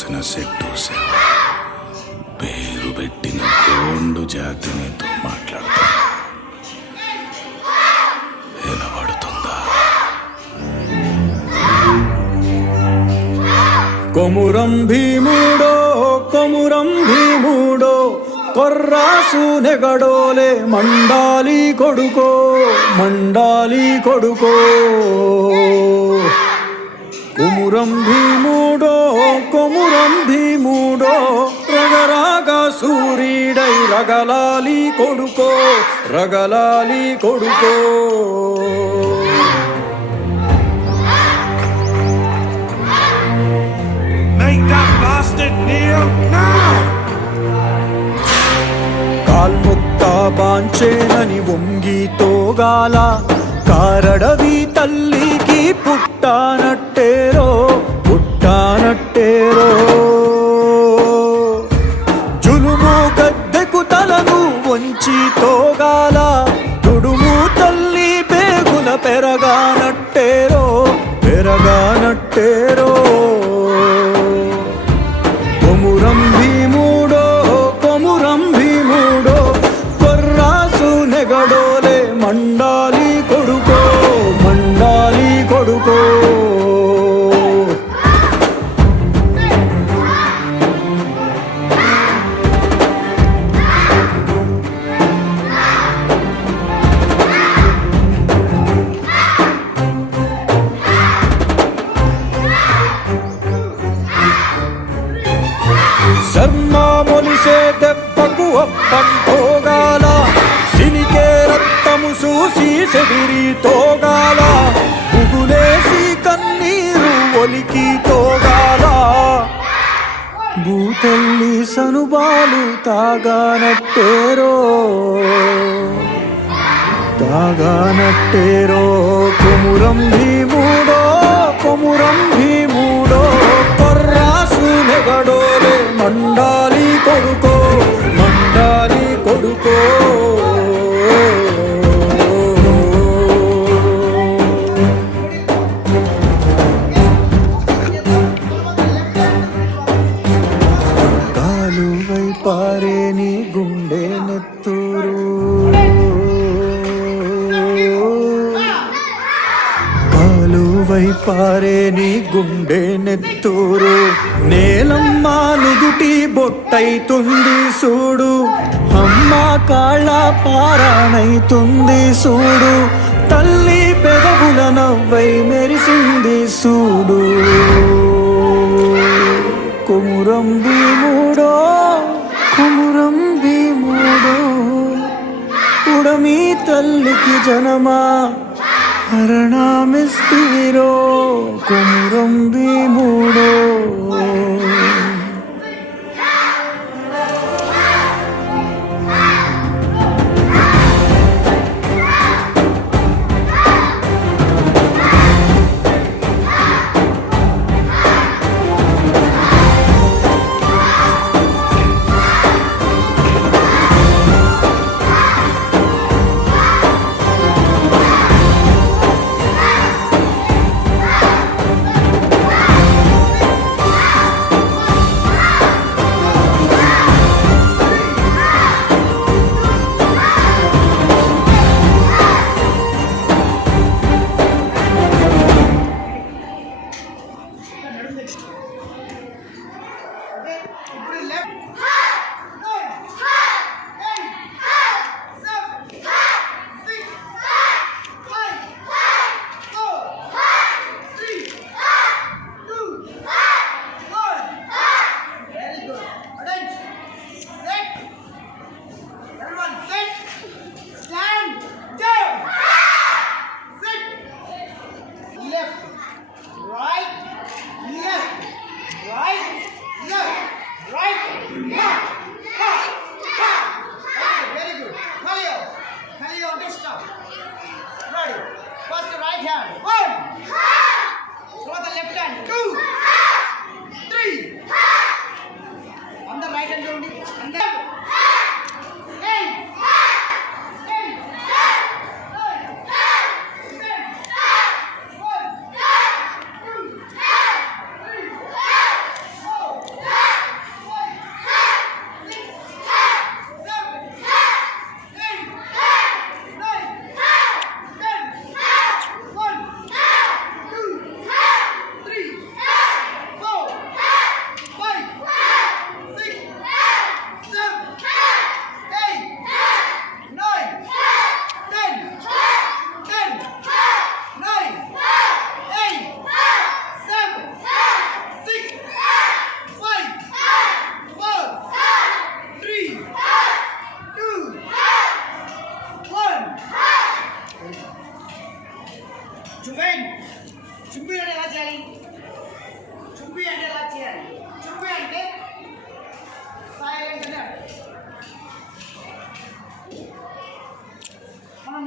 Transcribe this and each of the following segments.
కోసిన చెట్టు సేవ పేరు పెట్టిన గోండు జాతి నీతో మాట్లాడుతున్నా. వినబడుతుందా? కొమురం భీముడో కొమురం భీముడో కొర్రాసు నెగడోలే మండాలి కొడుకో మండాలి కొడుకో. కొమురం భీముడో కొమురం భీముడో రగరాగా సూరీడై రగలాలి కొడుకో రగలాలి కొడుకో. Make that bastard kneel now! కాల్ముక్తా బాంచేనని వంగి తోగాల కారడవి తల్లికి పుట్టానట్టేరో పుట్టానట్టేరో. జులుము గద్దెకు తలను వంచి తోగాల తుడుము తల్లి పేగుల పెరగానట్టేరో పెరగానట్టేరో. కొమురం భీముడో కొమురం భీముడో కొర్రాసు నెగడోలే మండాలి కొడుకో మండాలి కొడుకో. శర్మ మొలిసే దెబ్బకు అప్పంతోగాల సినికే రక్తము చూసి సెదిరి తోగాల బుగులేసి కన్నీరు ఒలికి తోగాల. భూతల్లి సనుబాలు తాగానట్టేరో తాగానట్టేరో. కొమురం భీముడో కొమురం భీముడో కొర్రాసు నెగడోలే మండాలి కొడుకో మండాలి కొడుకో. కాలువై పారే నీ గుండె నెత్తూరు కాలువై పారే నీ గుండె నెత్తూరు. నేలమ్మ నుదుటి బొట్టైతుంది సూడు అమ్మ కాళ్ళ పారాణైతుంది సూడు. తల్లి పెదవుల నవ్వై మెరిసింది సూడు. కొమురం భీముడో కొమురం భీముడో ఉడమి తల్లికి జనమా మరణమిస్తివిరో కొమురం భీముడో.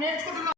నేర్చుకుంటున్నావు.